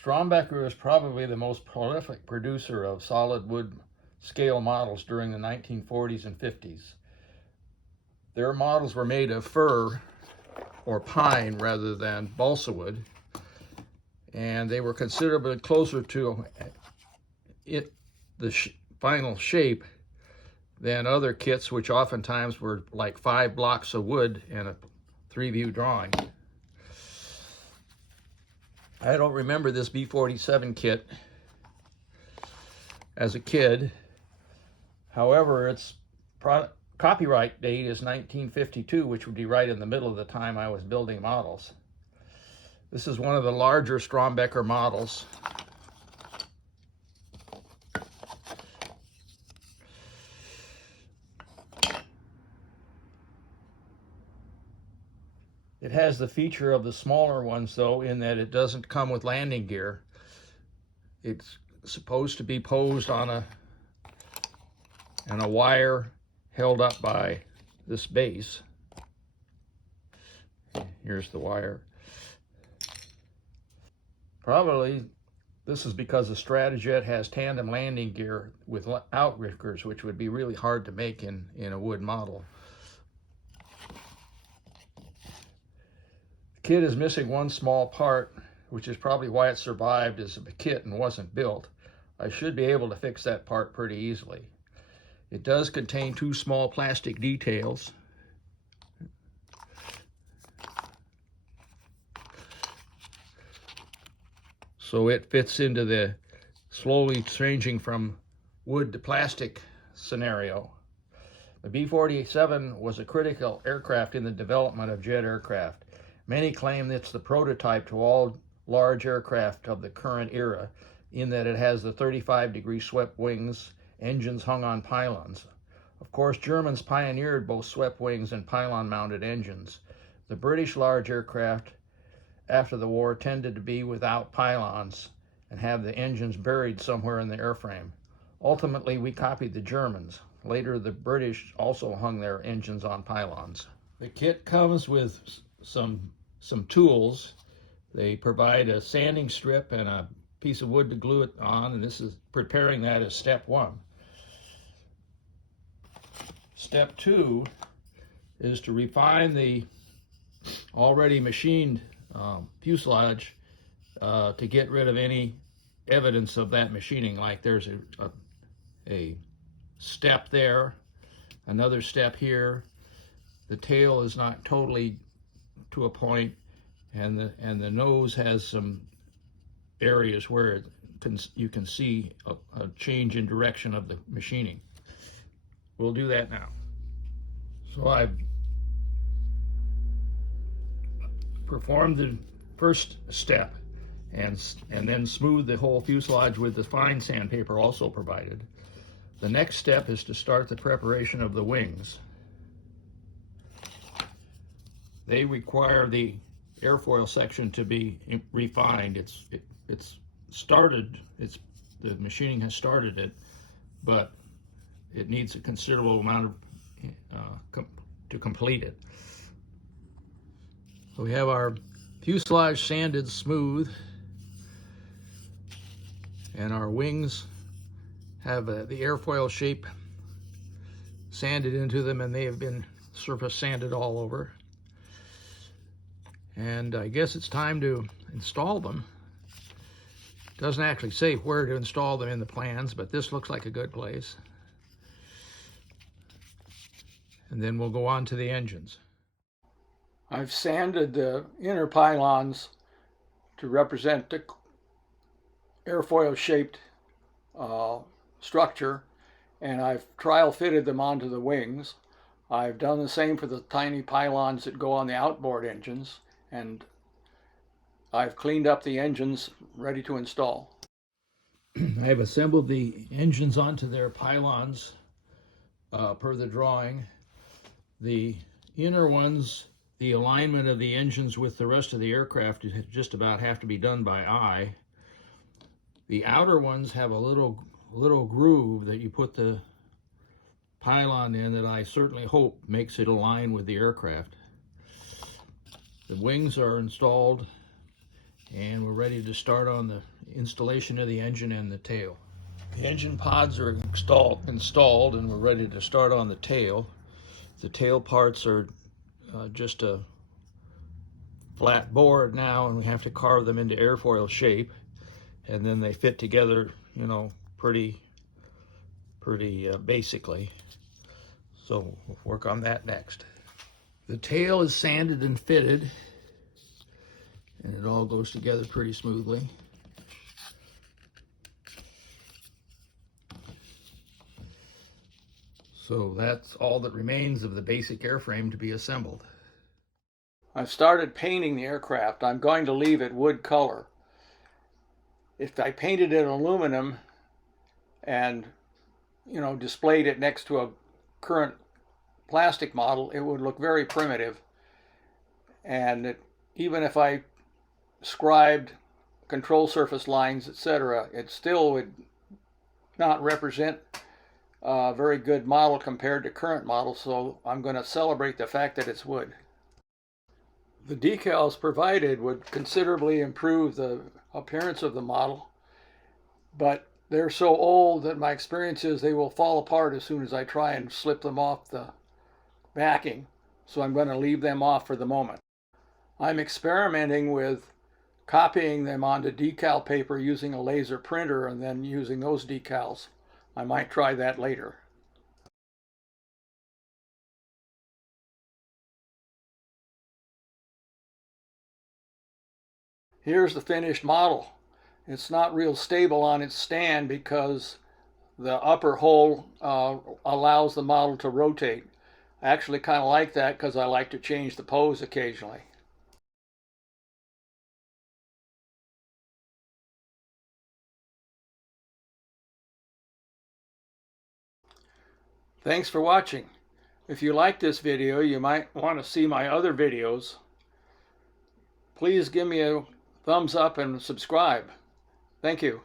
Strombecker is probably the most prolific producer of solid wood scale models during the 1940s and 50s. Their models were made of fir or pine rather than balsa wood, and they were considerably closer to the final shape than other kits, which oftentimes were like 5 blocks of wood and a 3-view drawing. I don't remember this B47 kit as a kid. However, its copyright date is 1952, which would be right in the middle of the time I was building models. This is one of the larger Strombecker models. It has the feature of the smaller ones, though, in that it doesn't come with landing gear. It's supposed to be posed on a wire held up by this base. Here's the wire. Probably this is because the Stratojet has tandem landing gear with outriggers, which would be really hard to make in a wood model. The kit is missing one small part, which is probably why it survived as a kit and wasn't built. I should be able to fix that part pretty easily. It does contain 2 small plastic details. So it fits into the slowly changing from wood to plastic scenario. The B-47 was a critical aircraft in the development of jet aircraft. Many claim it's the prototype to all large aircraft of the current era, in that it has the 35-degree swept wings, engines hung on pylons. Of course, Germans pioneered both swept wings and pylon-mounted engines. The British large aircraft after the war tended to be without pylons and have the engines buried somewhere in the airframe. Ultimately, we copied the Germans. Later, the British also hung their engines on pylons. The kit comes with some tools. They provide a sanding strip and a piece of wood to glue it on, and this is preparing that as step 1. Step 2 is to refine the already machined fuselage to get rid of any evidence of that machining, like there's a step there, another step here, the tail is not totally to a point, and the nose has some areas where you can see a change in direction of the machining. We'll do that now. So I've performed the first step and then smoothed the whole fuselage with the fine sandpaper also provided. The next step is to start the preparation of the wings. They require the airfoil section to be refined. It's started, the machining has started it, but it needs a considerable amount of to complete it. So we have our fuselage sanded smooth, and our wings have the airfoil shape sanded into them, and they have been surface sanded all over. And I guess it's time to install them. It doesn't actually say where to install them in the plans, but this looks like a good place. And then we'll go on to the engines. I've sanded the inner pylons to represent the airfoil shaped structure, and I've trial fitted them onto the wings. I've done the same for the tiny pylons that go on the outboard engines, and I've cleaned up the engines ready to install. I have assembled the engines onto their pylons per the drawing. The inner ones, the alignment of the engines with the rest of the aircraft just about have to be done by eye. The outer ones have a little groove that you put the pylon in that I certainly hope makes it align with the aircraft. The wings are installed, And we're ready to start on the installation of the engine and the tail. The engine pods are installed and we're ready to start on the tail. The tail parts are just a flat board now, and we have to carve them into airfoil shape, and then they fit together, you know, pretty basically. So we'll work on that next. The tail is sanded and fitted, and it all goes together pretty smoothly. So that's all that remains of the basic airframe to be assembled. I've started painting the aircraft. I'm going to leave it wood color. If I painted it aluminum and, you know, displayed it next to a current plastic model, it would look very primitive. And even if I scribed control surface lines, etc., it still would not represent a very good model compared to current models. So I'm going to celebrate the fact that it's wood. The decals provided would considerably improve the appearance of the model, but they're so old that my experience is they will fall apart as soon as I try and slip them off the backing, so I'm going to leave them off for the moment. I'm experimenting with copying them onto decal paper using a laser printer and then using those decals. I might try that later. Here's the finished model. It's not real stable on its stand because the upper hole allows the model to rotate. I actually kind of like that because I like to change the pose occasionally. Thanks for watching. If you like this video, you might want to see my other videos. Please give me a thumbs up and subscribe. Thank you.